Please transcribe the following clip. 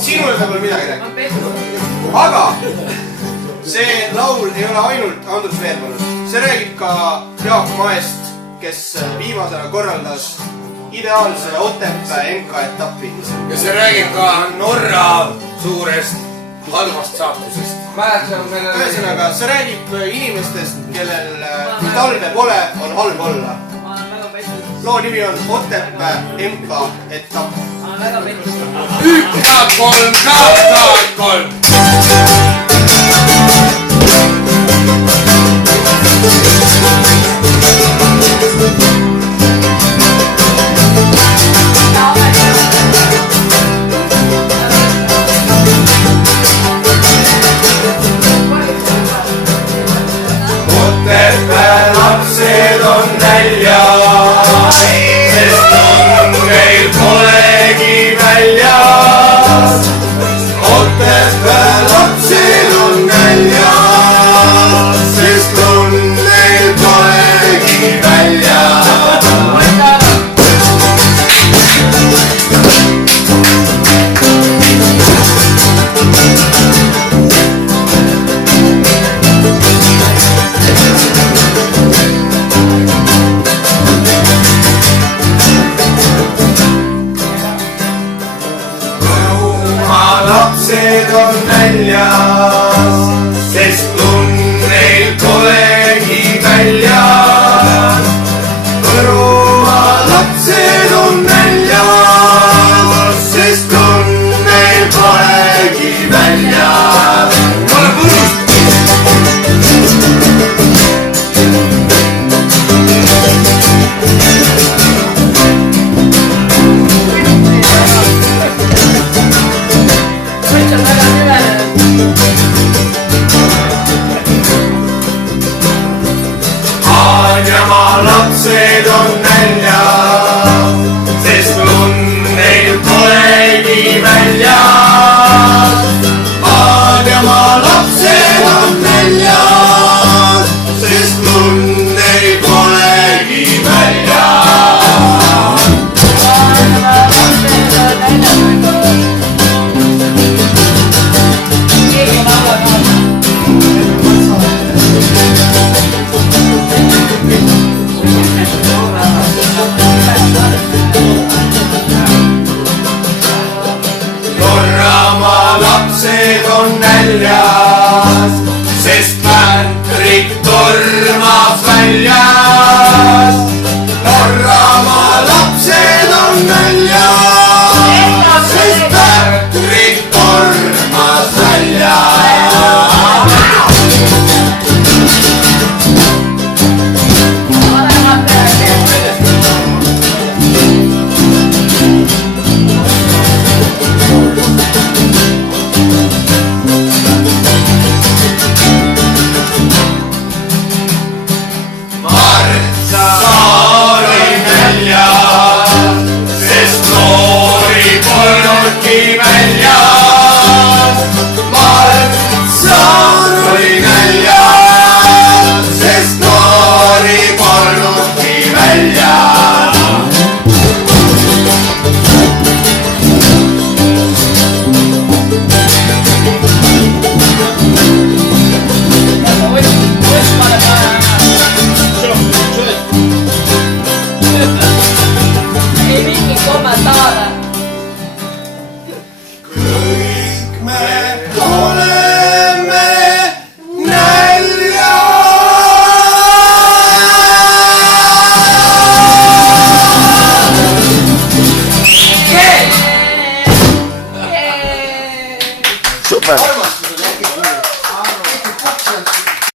Sinule sa pole midagi rääkida. Aga see laul ei ole ainult Andrus Veermannust. See räägib ka Jaak Maest, kes viimasena korraldas ideaalse Otepää MK-etapi. Ja see räägib ka Norra suurest halvast saatusest. Ühesõnaga, see räägib inimestest, kellel talve pole, on halb olla. Loo nimi on Otepää MK-etapp. Üks tahad kolm, kaks tahad kolm. Otepää lapsed on näljas, sest on neil polegi väljas. Otepää lapsed on näljas, sest on neil polegi väljas. Lapsed on näljas, sest lund neil polegi väljas. Võrumaa lapsed on näljas, sest lund neil polegi väljas. Ole Võrust! Aadjamaa lapsed on näljas, sest lund neil polegi väljas. Aadjamaa lapsed on näljas, sest lund neil polegi väljas. Norramaa lapsed on näljas, sest väntrik tormas väljas. Norramaa lapsed on näljas, sest väntrik tormas väljas. Saar oli näljas, sest noori polnudki väljas. Mart Saar oli näljas, sest noori polnudki väljas. Kõik me oleme näljas. Super.